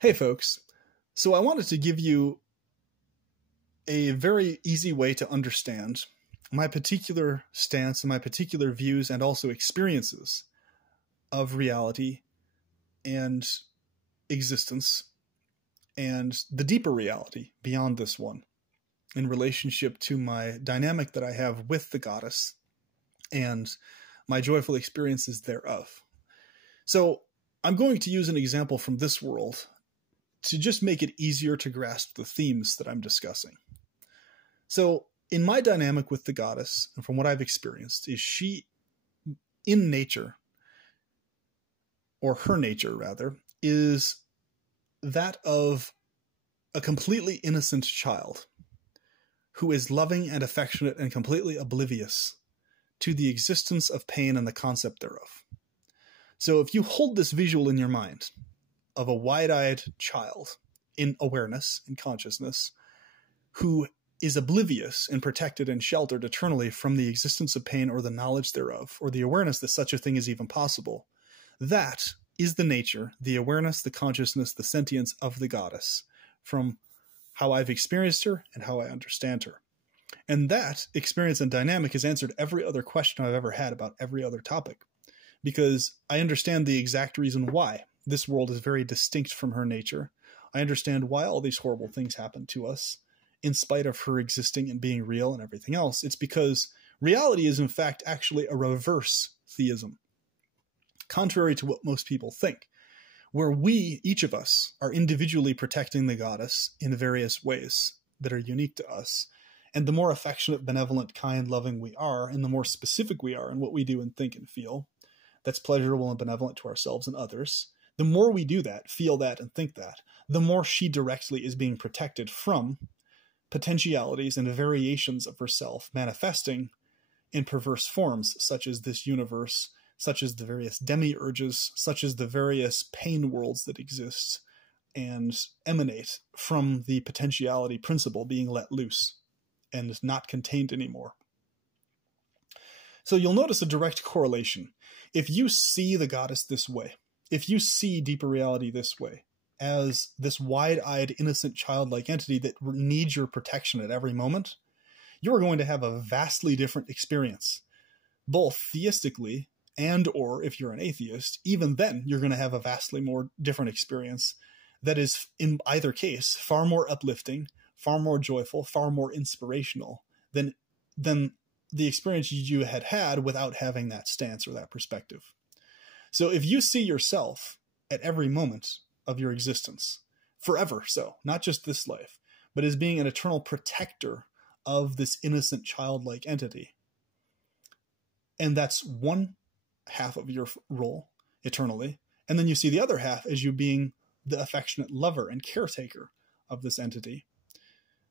Hey folks, so I wanted to give you a very easy way to understand my particular stance and my particular views and also experiences of reality and existence and the deeper reality beyond this one in relationship to my dynamic that I have with the goddess and my joyful experiences thereof. So I'm going to use an example from this world to just make it easier to grasp the themes that I'm discussing. So in my dynamic with the goddess, and from what I've experienced, is she in nature, or her nature rather, is that of a completely innocent child who is loving and affectionate and completely oblivious to the existence of pain and the concept thereof. So if you hold this visual in your mind of a wide-eyed child in awareness, in consciousness, who is oblivious and protected and sheltered eternally from the existence of pain or the knowledge thereof, or the awareness that such a thing is even possible, that is the nature, the awareness, the consciousness, the sentience of the goddess, from how I've experienced her and how I understand her. And that experience and dynamic has answered every other question I've ever had about every other topic, because I understand the exact reason why this world is very distinct from her nature. I understand why all these horrible things happen to us, in spite of her existing and being real and everything else. It's because reality is in fact actually a reverse theism, contrary to what most people think, where we, each of us, are individually protecting the goddess in various ways that are unique to us. And the more affectionate, benevolent, kind, loving we are, and the more specific we are in what we do and think and feel, that's pleasurable and benevolent to ourselves and others, the more we do that, feel that, and think that, the more she directly is being protected from potentialities and variations of herself manifesting in perverse forms, such as this universe, such as the various demiurges, such as the various pain worlds that exist and emanate from the potentiality principle being let loose and not contained anymore. So you'll notice a direct correlation. If you see the goddess this way, if you see deeper reality this way, as this wide-eyed, innocent, childlike entity that needs your protection at every moment, you're going to have a vastly different experience, both theistically and or if you're an atheist, even then you're going to have a vastly more different experience that is, in either case, far more uplifting, far more joyful, far more inspirational than the experience you had had without having that stance or that perspective. So if you see yourself at every moment of your existence, forever so, not just this life, but as being an eternal protector of this innocent childlike entity, and that's one half of your role eternally, and then you see the other half as you being the affectionate lover and caretaker of this entity,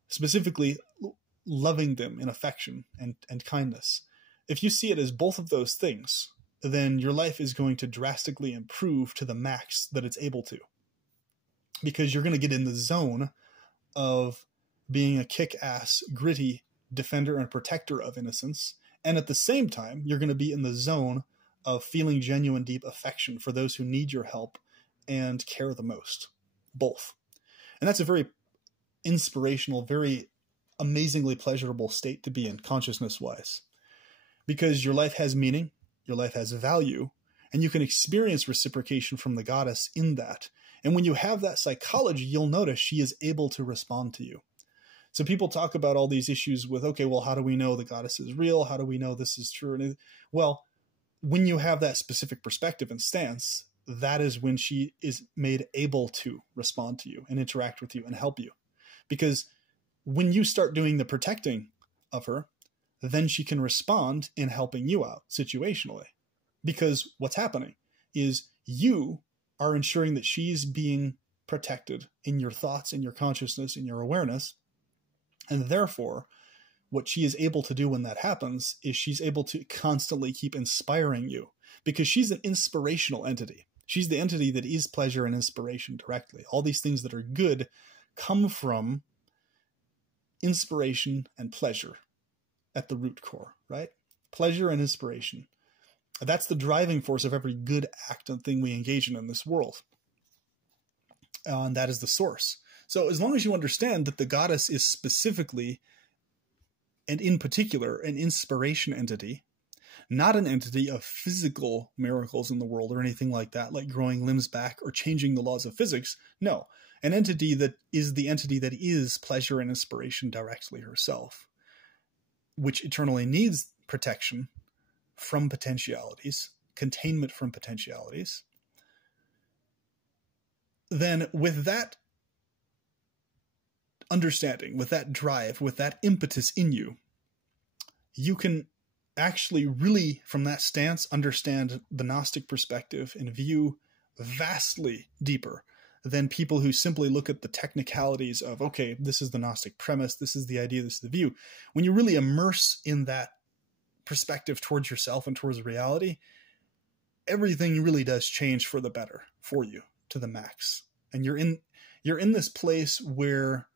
specifically loving them in affection and kindness. If you see it as both of those things, then your life is going to drastically improve to the max that it's able to, because you're going to get in the zone of being a kick-ass, gritty defender and protector of innocence, and at the same time, you're going to be in the zone of feeling genuine, deep affection for those who need your help and care the most. Both. And that's a very inspirational, very amazingly pleasurable state to be in, consciousness-wise, because your life has meaning, your life has value, and you can experience reciprocation from the goddess in that. And when you have that psychology, you'll notice she is able to respond to you. So people talk about all these issues with, okay, well, how do we know the goddess is real? How do we know this is true? And well, when you have that specific perspective and stance, that is when she is made able to respond to you and interact with you and help you. Because when you start doing the protecting of her, then she can respond in helping you out situationally. Because what's happening is you are ensuring that she's being protected in your thoughts, in your consciousness, in your awareness. And therefore, what she is able to do when that happens is she's able to constantly keep inspiring you, because she's an inspirational entity. She's the entity that is pleasure and inspiration directly. All these things that are good come from inspiration and pleasure at the root core, right? Pleasure and inspiration. That's the driving force of every good act and thing we engage in this world. and that is the source. So as long as you understand that the goddess is specifically and in particular an inspiration entity, not an entity of physical miracles in the world or anything like that, like growing limbs back or changing the laws of physics. No, an entity that is the entity that is pleasure and inspiration directly herself, which eternally needs protection from potentialities, containment from potentialities. Then with that understanding, with that drive, with that impetus in you, you can actually really, from that stance, understand the Gnostic perspective and view vastly deeper than people who simply look at the technicalities of, okay, this is the Gnostic premise, this is the idea, this is the view. When you really immerse in that perspective towards yourself and towards reality, everything really does change for the better for you to the max. And you're in this place where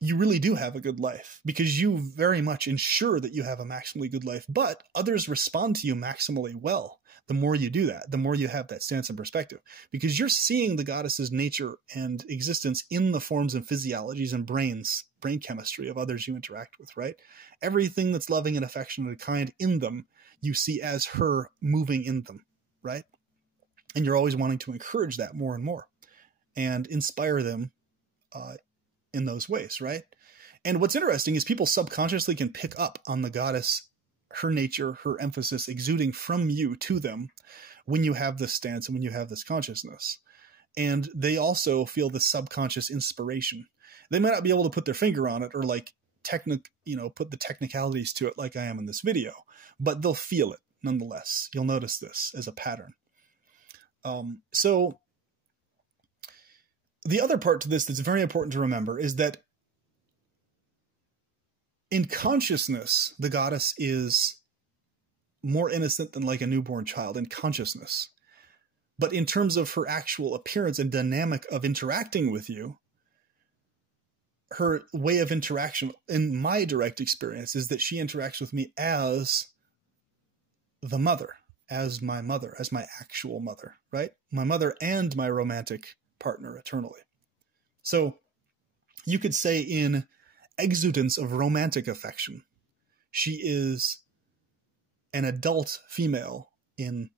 you really do have a good life, because you very much ensure that you have a maximally good life, but others respond to you maximally well. The more you do that, the more you have that stance and perspective, because you're seeing the goddess's nature and existence in the forms and physiologies and brain chemistry of others you interact with, right? Everything that's loving and affectionate and kind in them, you see as her moving in them, right? And you're always wanting to encourage that more and more and inspire them in those ways, right? And what's interesting is people subconsciously can pick up on the goddess, her nature, her emphasis exuding from you to them when you have this stance and when you have this consciousness. And they also feel the subconscious inspiration. They might not be able to put their finger on it or like put the technicalities to it like I am in this video, but they'll feel it nonetheless. You'll notice this as a pattern. So the other part to this that's very important to remember is that in consciousness, the goddess is more innocent than like a newborn child in consciousness. But in terms of her actual appearance and dynamic of interacting with you, her way of interaction, in my direct experience, is that she interacts with me as the mother, as my actual mother, right? My mother and my romantic partner eternally. So you could say in exudance of romantic affection, she is an adult female in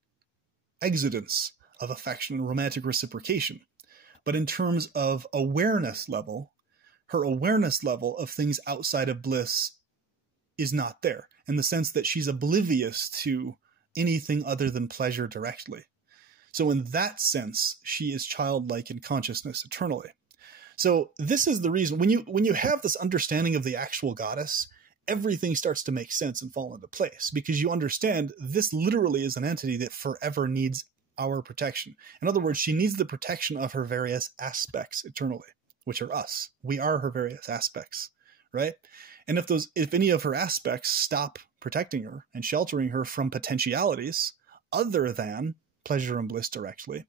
exudance of affection and romantic reciprocation. But in terms of awareness level, her awareness level of things outside of bliss is not there, in the sense that she's oblivious to anything other than pleasure directly. So in that sense, she is childlike in consciousness eternally. So this is the reason when you have this understanding of the actual goddess, everything starts to make sense and fall into place, because you understand this literally is an entity that forever needs our protection. In other words, she needs the protection of her various aspects eternally, which are us. We are her various aspects, right? And if any of her aspects stop protecting her and sheltering her from potentialities other than pleasure and bliss directly,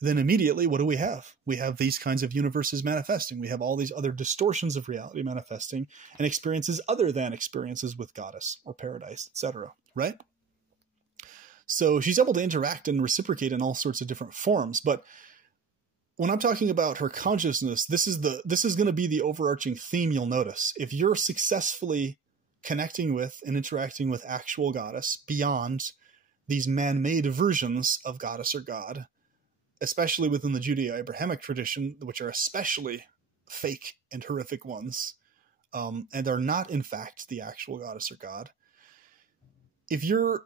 then immediately what do we have? We have these kinds of universes manifesting. We have all these other distortions of reality manifesting and experiences other than experiences with goddess or paradise, etc., right? So she's able to interact and reciprocate in all sorts of different forms. But when I'm talking about her consciousness, this is going to be the overarching theme you'll notice. If you're successfully connecting with and interacting with actual goddess beyond these man-made versions of goddess or god, especially within the Judeo-Abrahamic tradition, which are especially fake and horrific ones, and are not in fact the actual goddess or god. If you're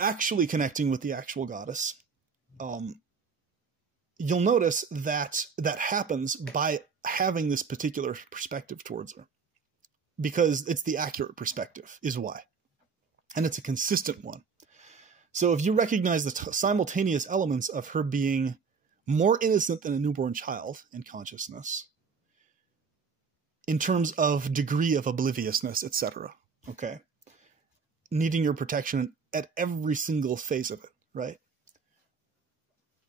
actually connecting with the actual goddess, you'll notice that happens by having this particular perspective towards her, because it's the accurate perspective is why, and it's a consistent one. So if you recognize the simultaneous elements of her being more innocent than a newborn child in consciousness, in terms of degree of obliviousness, etc., okay, needing your protection at every single phase of it, right?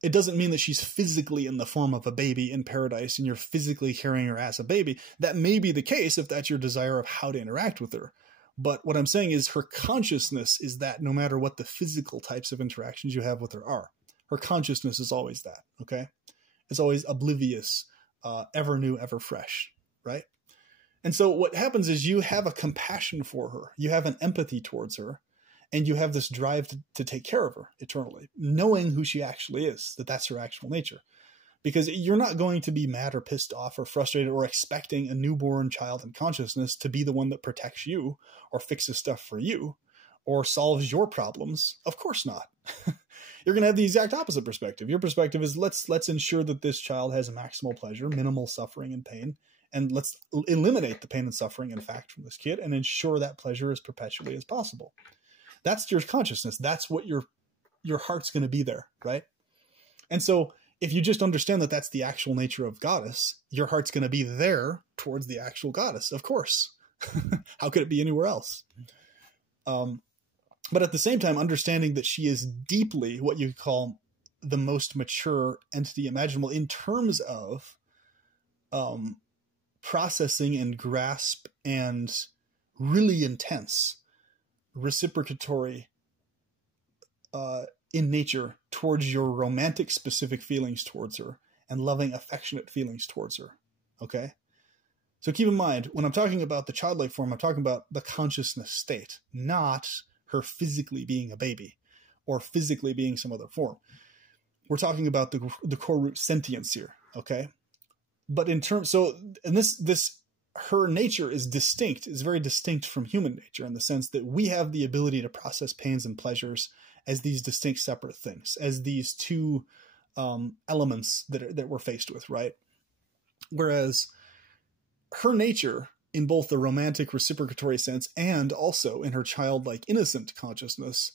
It doesn't mean that she's physically in the form of a baby in paradise and you're physically carrying her as a baby. That may be the case if that's your desire of how to interact with her. But what I'm saying is her consciousness is that no matter what the physical types of interactions you have with her are, her consciousness is always that, okay? is always oblivious, ever new, ever fresh, right? And so what happens is you have a compassion for her, you have an empathy towards her, and you have this drive to take care of her eternally, knowing who she actually is, that that's her actual nature. Because you're not going to be mad or pissed off or frustrated or expecting a newborn child in consciousness to be the one that protects you or fixes stuff for you or solves your problems. Of course not. You're going to have the exact opposite perspective. Your perspective is let's ensure that this child has maximal pleasure, minimal suffering and pain, and let's eliminate the pain and suffering, in fact, from this kid and ensure that pleasure as perpetually as possible. That's your consciousness. That's what your heart's going to be there, right? And so if you just understand that that's the actual nature of goddess, your heart's going to be there towards the actual goddess, of course. How could it be anywhere else? But at the same time, understanding that she is deeply what you call the most mature entity imaginable in terms of processing and grasp and really intense reciprocatory in nature towards your romantic specific feelings towards her and loving affectionate feelings towards her. Okay. So keep in mind, when I'm talking about the childlike form, I'm talking about the consciousness state, not her physically being a baby or physically being some other form. We're talking about the core root sentience here. Okay. But in terms, and her nature is distinct, is very distinct from human nature in the sense that we have the ability to process pains and pleasures as these distinct separate things, as these two elements that we're faced with, right? Whereas her nature in both the romantic reciprocatory sense and also in her childlike innocent consciousness,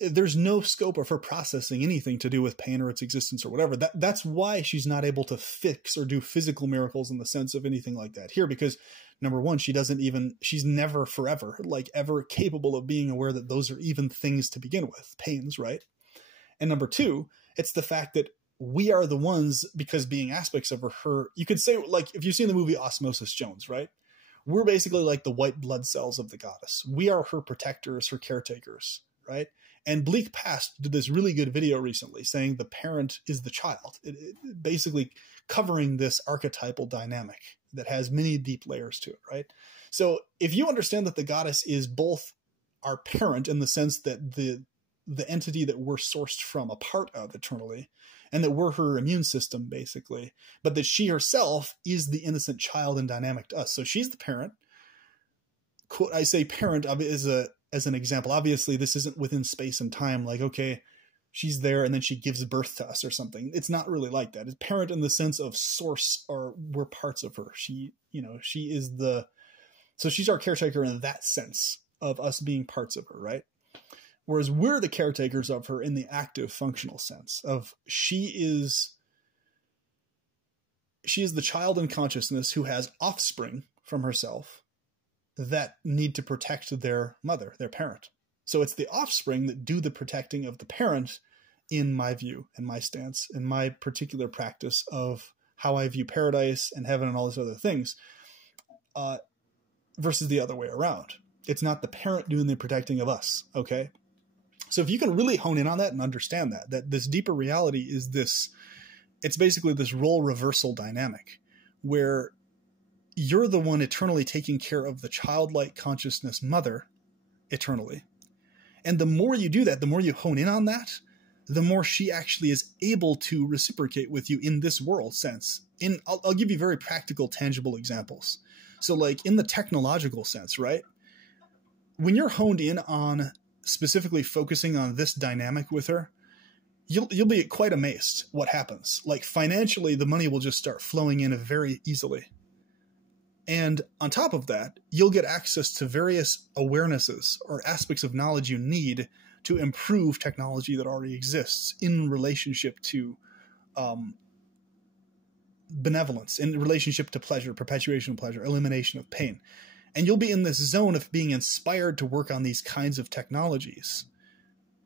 there's no scope of her processing anything to do with pain or its existence or whatever. That's why she's not able to fix or do physical miracles in the sense of anything like that here, because number one, she's never forever, like ever capable of being aware that those are even things to begin with, pains, right? And number two, it's the fact that we are the ones, because being aspects of her, you could say, like, if you've seen the movie Osmosis Jones, right? We're basically like the white blood cells of the goddess. We are her protectors, her caretakers, right? And Bleak Past did this really good video recently saying the parent is the child, it basically covering this archetypal dynamic that has many deep layers to it, right? So if you understand that the goddess is both our parent in the sense that the entity that we're sourced from, a part of eternally, and that we're her immune system, basically, but that she herself is the innocent child and dynamic to us. So she's the parent. Quote, I say parent as an example. Obviously, this isn't within space and time. Like, okay, she's there and then she gives birth to us or something. It's not really like that. It's parent in the sense of source, or we're parts of her. She is so she's our caretaker in that sense of us being parts of her, right? Whereas we're the caretakers of her in the active functional sense of she is the child in consciousness who has offspring from herself that need to protect their mother, their parent. So it's the offspring that do the protecting of the parent, in my view and my stance and my particular practice of how I view paradise and heaven and all these other things, versus the other way around. It's not the parent doing the protecting of us. Okay. So if you can really hone in on that and understand that this deeper reality is this, it's basically this role reversal dynamic where you're the one eternally taking care of the childlike consciousness mother eternally. And the more you do that, the more you hone in on that, the more she actually is able to reciprocate with you in this world sense. I'll give you very practical, tangible examples. So like in the technological sense, right? When you're honed in on specifically focusing on this dynamic with her, you'll be quite amazed what happens. Like financially, the money will just start flowing in very easily. And on top of that, you'll get access to various awarenesses or aspects of knowledge you need to improve technology that already exists in relationship to benevolence, in relationship to pleasure, perpetuation of pleasure, elimination of pain. And you'll be in this zone of being inspired to work on these kinds of technologies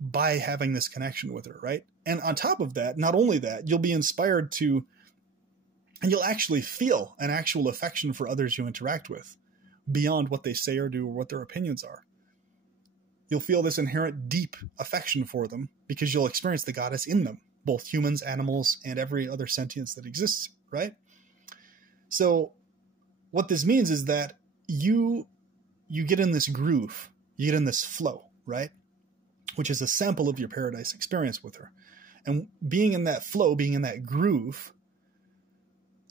by having this connection with her, right? And on top of that, not only that, you'll be inspired to, and you'll actually feel an actual affection for others you interact with beyond what they say or do or what their opinions are. You'll feel this inherent deep affection for them because you'll experience the goddess in them, both humans, animals, and every other sentience that exists, right? So what this means is that you get in this groove, you get in this flow, right? Which is a sample of your paradise experience with her. And being in that flow, being in that groove,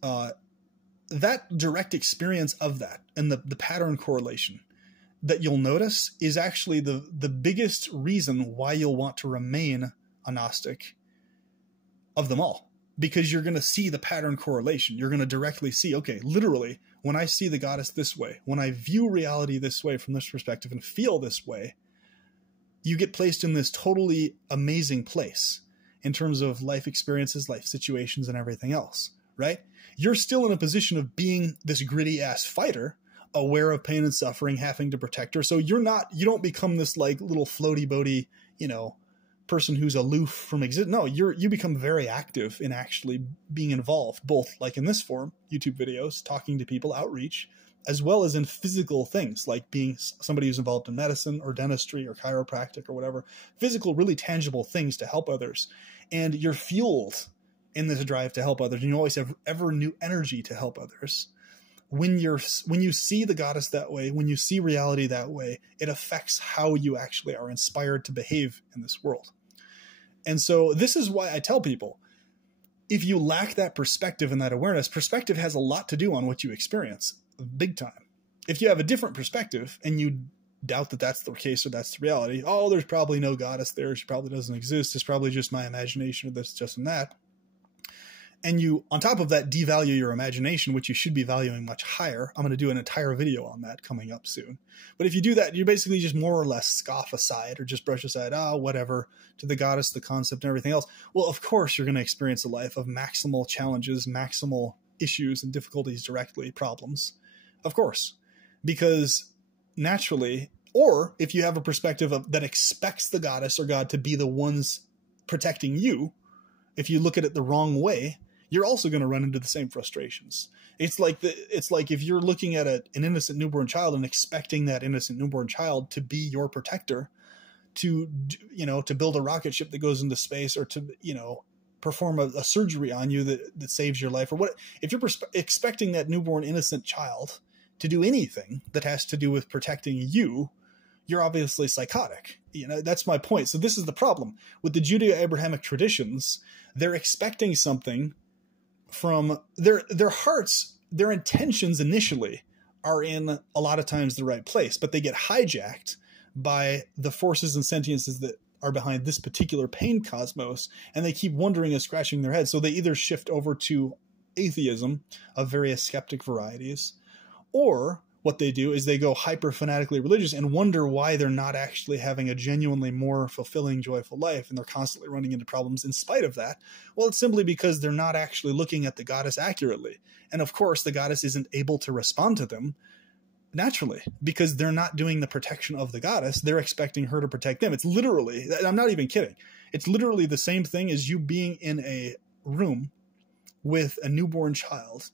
that direct experience of that and the pattern correlation that you'll notice is actually the biggest reason why you'll want to remain a Gnostic of them all. Because you're going to see the pattern correlation. You're going to directly see, okay, literally, when I see the goddess this way, when I view reality this way from this perspective and feel this way, you get placed in this totally amazing place in terms of life experiences, life situations, and everything else, right? You're still in a position of being this gritty ass fighter, aware of pain and suffering, having to protect her. So you don't become this like little floaty boaty, person who's aloof from existence. No, you become very active in actually being involved, both like in this form, YouTube videos, talking to people, outreach, as well as in physical things like being somebody who's involved in medicine or dentistry or chiropractic or whatever, physical, really tangible things to help others. And you're fueled in this drive to help others. And you always have ever new energy to help others. When you see the goddess that way, when you see reality that way, it affects how you actually are inspired to behave in this world. And so this is why I tell people, if you lack that perspective and that awareness, perspective has a lot to do on what you experience, big time. If you have a different perspective and you doubt that that's the case or that's the reality, oh, there's probably no goddess there, she probably doesn't exist, it's probably just my imagination of this, just and that. And you, on top of that, devalue your imagination, which you should be valuing much higher. I'm going to do an entire video on that coming up soon. But if you do that, you basically just more or less scoff aside or just brush aside, whatever, to the goddess, the concept, and everything else. Well, of course, you're going to experience a life of maximal challenges, maximal issues and difficulties directly, problems. Of course, because naturally, or if you have a perspective that expects the goddess or God to be the ones protecting you, if you look at it the wrong way, you're also going to run into the same frustrations. It's like if you're looking at an innocent newborn child and expecting that innocent newborn child to be your protector, to build a rocket ship that goes into space, or to, perform a surgery on you that saves your life, or what, if you're expecting that newborn innocent child to do anything that has to do with protecting you, you're obviously psychotic. That's my point. So this is the problem with the Judeo-Abrahamic traditions. They're expecting something from their hearts. Their intentions initially are in a lot of times the right place, but they get hijacked by the forces and sentiences that are behind this particular pain cosmos. And they keep wondering and scratching their heads. So they either shift over to atheism of various skeptic varieties, or what they do is they go hyper fanatically religious and wonder why they're not actually having a genuinely more fulfilling, joyful life. And they're constantly running into problems in spite of that. Well, it's simply because they're not actually looking at the goddess accurately. And of course, the goddess isn't able to respond to them naturally because they're not doing the protection of the goddess. They're expecting her to protect them. It's literally, I'm not even kidding. It's literally the same thing as you being in a room with a newborn child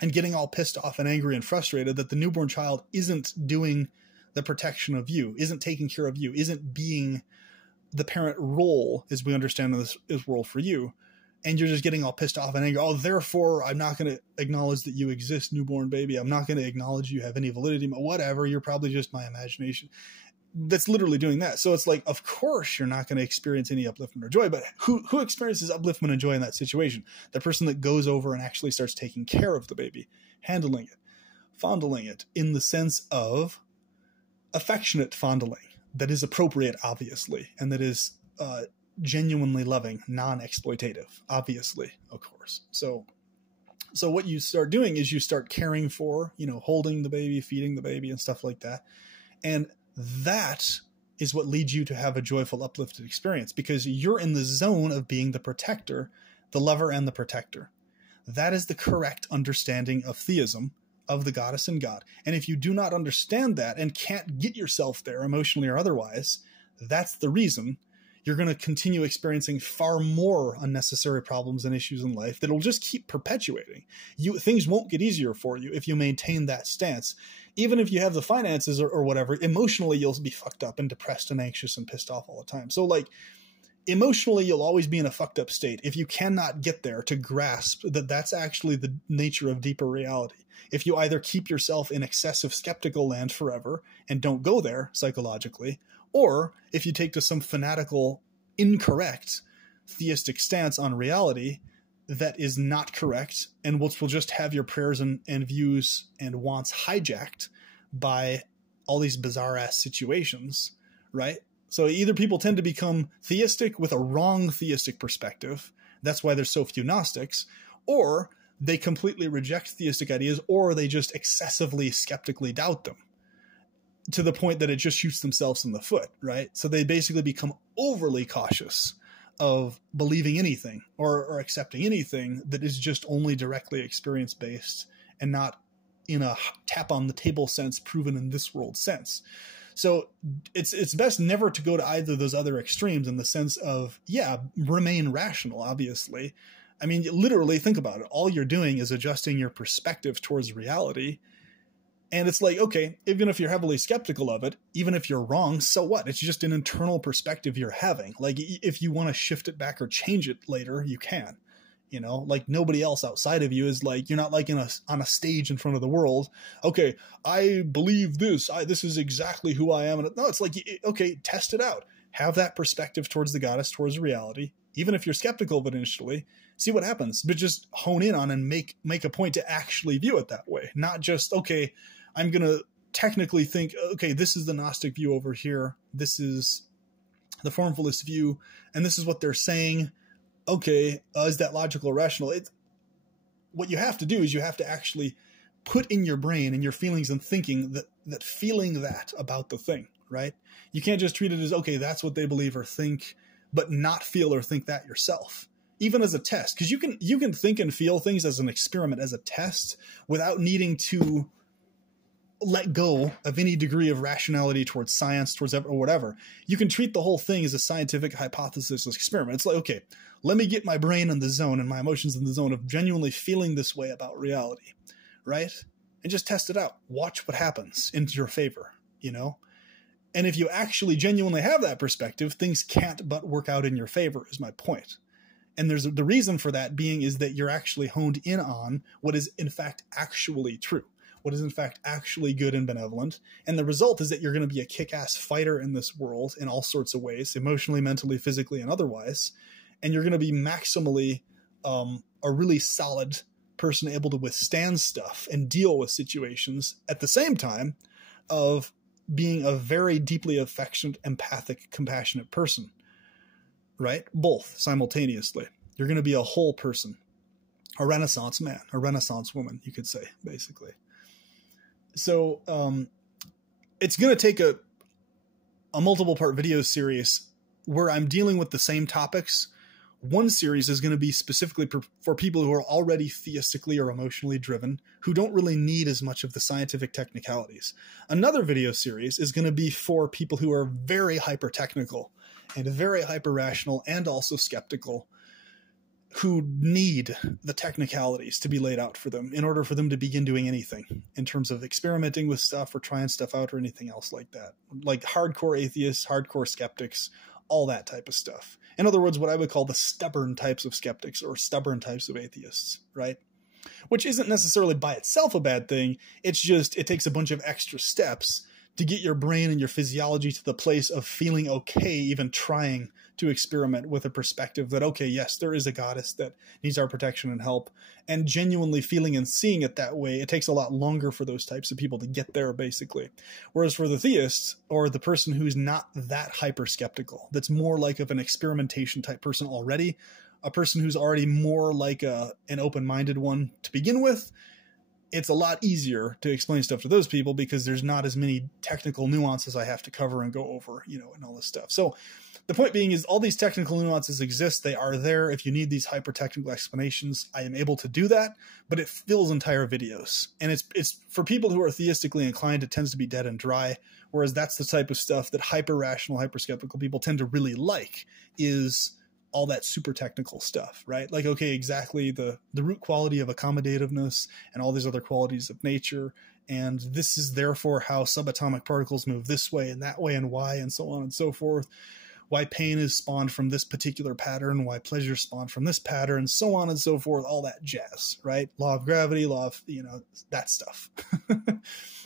and getting all pissed off and angry and frustrated that the newborn child isn't doing the protection of you, isn't taking care of you, isn't being the parent role as we understand in this world for you. And you're just getting all pissed off and angry. Oh, therefore, I'm not going to acknowledge that you exist, newborn baby. I'm not going to acknowledge you have any validity. Whatever, you're probably just my imagination. That's literally doing that. So it's like, of course, you're not going to experience any upliftment or joy, but who experiences upliftment and joy in that situation? The person that goes over and actually starts taking care of the baby, handling it, fondling it in the sense of affectionate fondling that is appropriate, obviously, and that is genuinely loving, non-exploitative, obviously, of course. So what you start doing is you start caring for, holding the baby, feeding the baby and stuff like that. And that is what leads you to have a joyful, uplifted experience because you're in the zone of being the protector, the lover and the protector. That is the correct understanding of theism, of the goddess and God. And if you do not understand that and can't get yourself there emotionally or otherwise, that's the reason you're going to continue experiencing far more unnecessary problems and issues in life that'll just keep perpetuating. Things won't get easier for you if you maintain that stance. Even if you have the finances or whatever, emotionally you'll be fucked up and depressed and anxious and pissed off all the time. So like, emotionally, you'll always be in a fucked up state if you cannot get there to grasp that that's actually the nature of deeper reality. If you either keep yourself in excessive skeptical land forever and don't go there psychologically, or if you take to some fanatical, incorrect theistic stance on reality that is not correct, and which will just have your prayers and views and wants hijacked by all these bizarre ass situations, right? So either people tend to become theistic with a wrong theistic perspective. That's why there's so few Gnostics, or they completely reject theistic ideas, or they just excessively skeptically doubt them to the point that it just shoots themselves in the foot, right? So they basically become overly cautious of believing anything or accepting anything that is just only directly experience based and not in a tap on the table sense, proven in this world sense. So it's best never to go to either of those other extremes in the sense of, yeah, remain rational, obviously. I mean, literally think about it. All you're doing is adjusting your perspective towards reality. And it's like, okay, even if you're heavily skeptical of it, even if you're wrong, so what? It's just an internal perspective you're having. Like, if you want to shift it back or change it later, you can. You know, like nobody else outside of you is like, you're not like on a stage in front of the world. Okay, I believe this. This is exactly who I am. No, it's like, okay, test it out. Have that perspective towards the goddess, towards reality. Even if you're skeptical of it initially, see what happens. But just hone in on and make a point to actually view it that way. Not just, okay, I'm going to technically think, okay, this is the Gnostic view over here. This is the Formfulist view. And this is what they're saying. Okay, is that logical or rational? What you have to do is you have to actually put in your brain and your feelings and thinking that feeling that about the thing, right? You can't just treat it as, okay, that's what they believe or think, but not feel or think that yourself, even as a test. Because you can think and feel things as an experiment, as a test, without needing to let go of any degree of rationality towards science, towards or whatever. You can treat the whole thing as a scientific hypothesis experiment. It's like, okay, let me get my brain in the zone and my emotions in the zone of genuinely feeling this way about reality, right? And just test it out. Watch what happens in your favor, you know? And if you actually genuinely have that perspective, things can't but work out in your favor, is my point. And there's the reason for that being is that you're actually honed in on what is in fact actually true. What is in fact actually good and benevolent. And the result is that you're going to be a kick-ass fighter in this world in all sorts of ways, emotionally, mentally, physically, and otherwise. And you're going to be maximally a really solid person able to withstand stuff and deal with situations at the same time of being a very deeply affectionate, empathic, compassionate person, right? Both simultaneously. You're going to be a whole person, a Renaissance man, a Renaissance woman, you could say, basically. So it's going to take a multiple part video series where I'm dealing with the same topics. One series is going to be specifically for people who are already theistically or emotionally driven, who don't really need as much of the scientific technicalities. Another video series is going to be for people who are very hyper technical and very hyper rational and also skeptical, who need the technicalities to be laid out for them in order for them to begin doing anything in terms of experimenting with stuff or trying stuff out or anything else like that. Like hardcore atheists, hardcore skeptics, all that type of stuff. In other words, what I would call the stubborn types of skeptics or stubborn types of atheists, right? Which isn't necessarily by itself a bad thing. It's just, it takes a bunch of extra steps to get your brain and your physiology to the place of feeling okay, even trying to experiment with a perspective that, okay, yes, there is a goddess that needs our protection and help, and genuinely feeling and seeing it that way. It takes a lot longer for those types of people to get there, basically. Whereas for the theist, or the person who's not that hyper skeptical, that's more like of an experimentation type person already, a person who's already more like an open-minded one to begin with, it's a lot easier to explain stuff to those people because there's not as many technical nuances I have to cover and go over, you know, and all this stuff. So the point being is all these technical nuances exist. They are there. If you need these hyper technical explanations, I am able to do that, but it fills entire videos. And it's for people who are theistically inclined, it tends to be dead and dry. Whereas that's the type of stuff that hyper rational, hyper skeptical people tend to really like, is all that super technical stuff, right? Like, okay, exactly the root quality of accommodativeness and all these other qualities of nature. And this is therefore how subatomic particles move this way and that way and why and so on and so forth. why pain is spawned from this particular pattern, why pleasure is spawned from this pattern, so on and so forth, all that jazz, right? Law of gravity, law of, that stuff.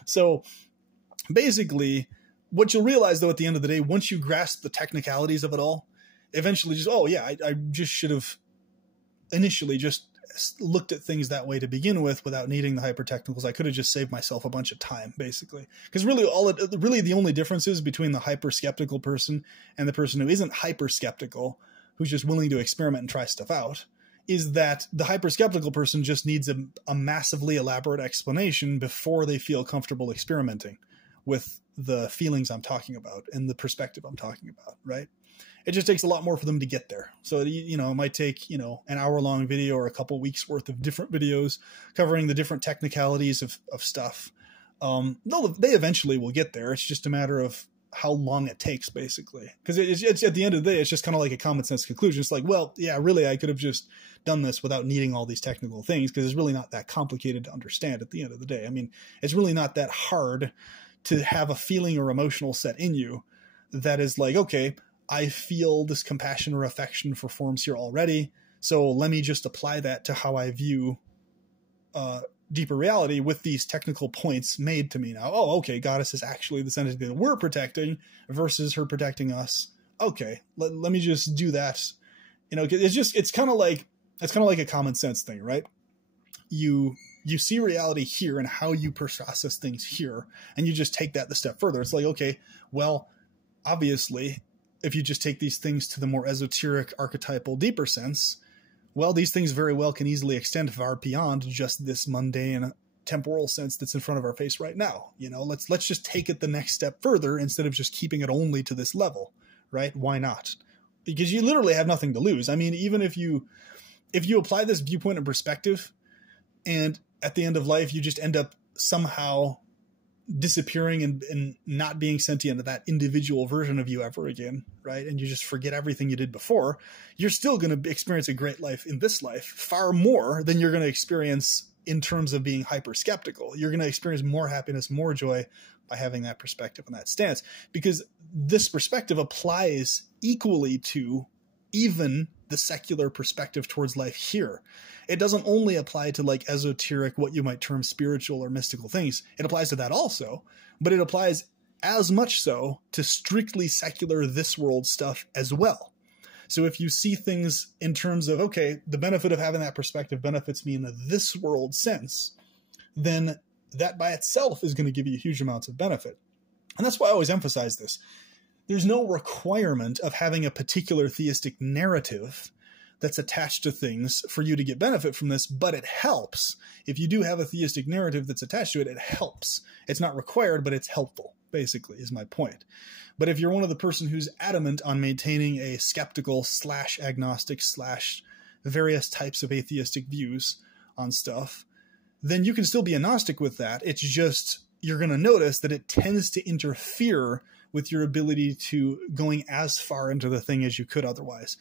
So basically, what you'll realize, though, at the end of the day, once you grasp the technicalities of it all, eventually just, I just should have initially just looked at things that way to begin with without needing the hyper-technicals. I could have just saved myself a bunch of time, basically. Because really the only difference is between the hyper-skeptical person and the person who isn't hyper-skeptical, who's just willing to experiment and try stuff out, is that the hyper-skeptical person just needs a massively elaborate explanation before they feel comfortable experimenting with the feelings I'm talking about and the perspective I'm talking about, right? It just takes a lot more for them to get there. So, it might take, an hour-long video or a couple weeks worth of different videos covering the different technicalities of stuff. They eventually will get there. It's just a matter of how long it takes, basically. Because it's at the end of the day, it's just kind of like a common sense conclusion. It's like, well, yeah, really, I could have just done this without needing all these technical things, because it's really not that complicated to understand at the end of the day. I mean, it's really not that hard to have a feeling or emotional set in you that is like, okay, I feel this compassion or affection for forms here already, so let me just apply that to how I view deeper reality with these technical points made to me now. Oh, okay, Goddess is actually this entity that we're protecting versus her protecting us. Okay, let me just do that. It's kind of like a common sense thing, right? You see reality here and how you process things here, and you just take that the step further. It's like, okay, well, obviously, if you just take these things to the more esoteric, archetypal, deeper sense, well, these things very well can easily extend far beyond just this mundane temporal sense that's in front of our face right now. Let's just take it the next step further instead of just keeping it only to this level, right? Why not? Because you literally have nothing to lose. I mean, even if you apply this viewpoint and perspective, and at the end of life, you just end up somehow disappearing and not being sentient to that individual version of you ever again, right? And you just forget everything you did before, you're still going to experience a great life in this life, far more than you're going to experience in terms of being hyper skeptical. You're going to experience more happiness, more joy by having that perspective and that stance, because this perspective applies equally to even the secular perspective towards life here. It doesn't only apply to like esoteric, what you might term spiritual or mystical things. It applies to that also, but it applies as much so to strictly secular this world stuff as well. So if you see things in terms of, okay, the benefit of having that perspective benefits me in a this world sense, then that by itself is going to give you huge amounts of benefit. And that's why I always emphasize this. There's no requirement of having a particular theistic narrative that's attached to things for you to get benefit from this, but it helps. If you do have a theistic narrative that's attached to it, it helps. It's not required, but it's helpful, basically, is my point. But if you're one of the person who's adamant on maintaining a skeptical / agnostic / various types of atheistic views on stuff, then you can still be a Gnostic with that. It's just, you're going to notice that it tends to interfere with your ability to going as far into the thing as you could otherwise,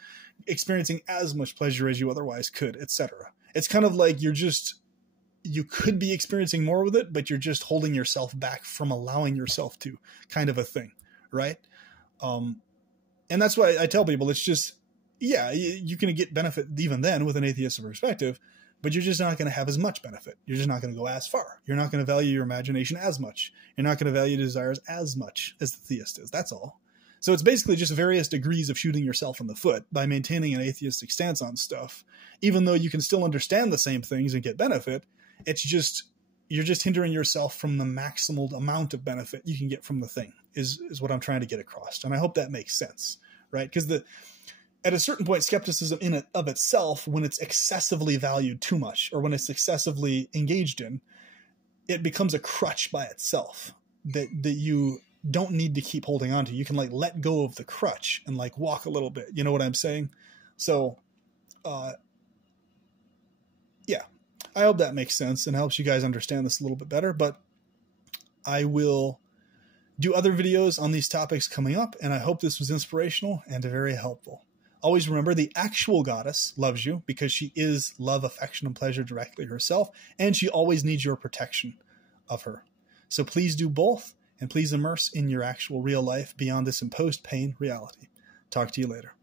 experiencing as much pleasure as you otherwise could, etc. It's kind of like you could be experiencing more with it, but you're just holding yourself back from allowing yourself to, kind of a thing, right? And that's why I tell people, it's just, yeah, you can get benefit even then with an atheistic perspective, but you're just not going to have as much benefit. You're just not going to go as far. You're not going to value your imagination as much. You're not going to value desires as much as the theist is. That's all. So it's basically just various degrees of shooting yourself in the foot by maintaining an atheistic stance on stuff. Even though you can still understand the same things and get benefit, it's just, you're just hindering yourself from the maximal amount of benefit you can get from the thing, is what I'm trying to get across. And I hope that makes sense, right? Because at a certain point, skepticism in it of itself, when it's excessively valued too much, or when it's excessively engaged in, it becomes a crutch by itself that you don't need to keep holding on to. You can like let go of the crutch and like walk a little bit. You know what I'm saying? So, yeah, I hope that makes sense and helps you guys understand this a little bit better, but I will do other videos on these topics coming up, and I hope this was inspirational and very helpful. Always remember, the actual Goddess loves you because she is love, affection, and pleasure directly herself, and she always needs your protection of her. So please do both, and please immerse in your actual real life beyond this imposed pain reality. Talk to you later.